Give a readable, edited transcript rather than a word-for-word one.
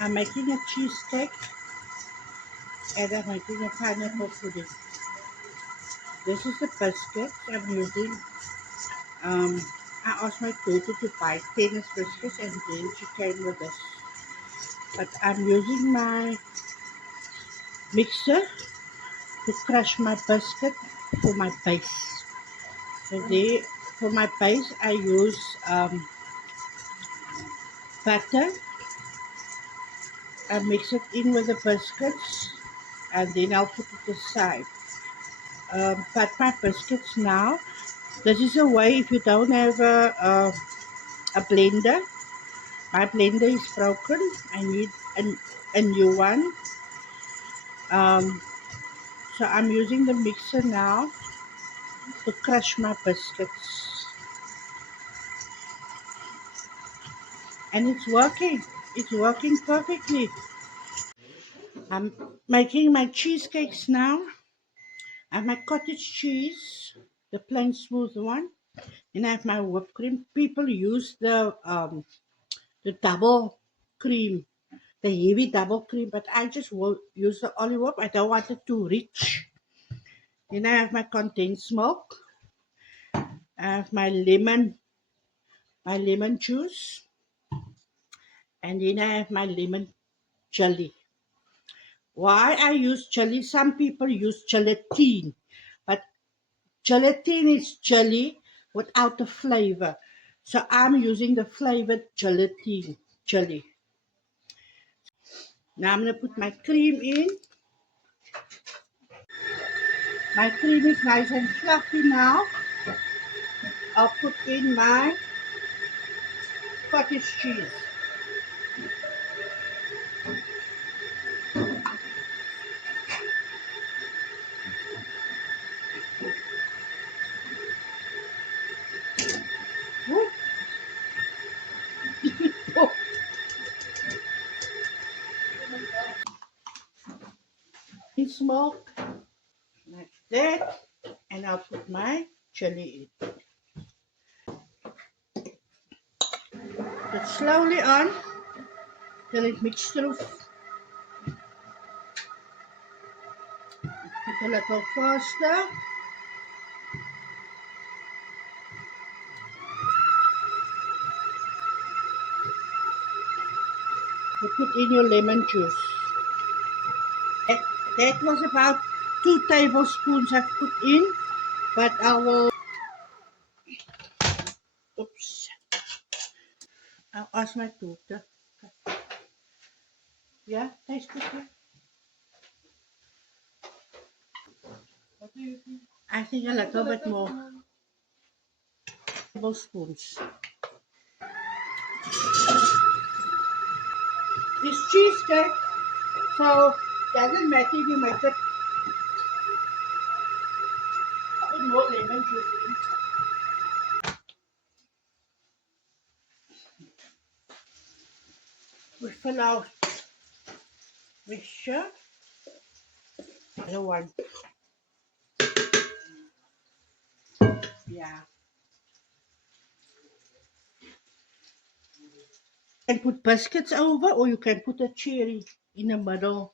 I'm making a cheesecake and I'm making a pineapple pudding. This is the biscuit I'm using. Um, I asked my daughter to buy tennis biscuits and then she came with this. But I'm using my mixer to crush my biscuit for my base. So there, for my base, I use butter. I mix it in with the biscuits and then I'll put it aside. But my biscuits now, this is a way if you don't have a blender. My blender is broken. I need a new one. Um, so I'm using the mixer now to crush my biscuits. And it's working. It's working perfectly. I'm making my cheesecakes now. I have my cottage cheese, the plain smooth one. And I have my whipped cream. People use the double cream, the heavy double cream, but I just will use the olive oil. I don't want it too rich. Then I have my condensed milk. I have my lemon juice, and then I have my lemon jelly. Why I use jelly? Some people use gelatine, but gelatin is jelly without the flavor. So I'm using the flavored gelatin jelly. Now I'm gonna put my cream in. My cream is nice and fluffy now. I'll put in my cottage cheese. Whoop. Oh, smoke like that, and I'll put my chili in. Put slowly on till it mixes through. Put a little faster. You put in your lemon juice. That, that was about 2 tablespoons I put in, but I will. Oops. I'll ask my daughter. Yeah, tastes good. Yeah? I think a little bit more. Tablespoons. It's cheesecake, so doesn't matter if you make it with more lemon juice in. We fill out mixture. The one. Yeah. You can put biscuits over or you can put a cherry in the middle.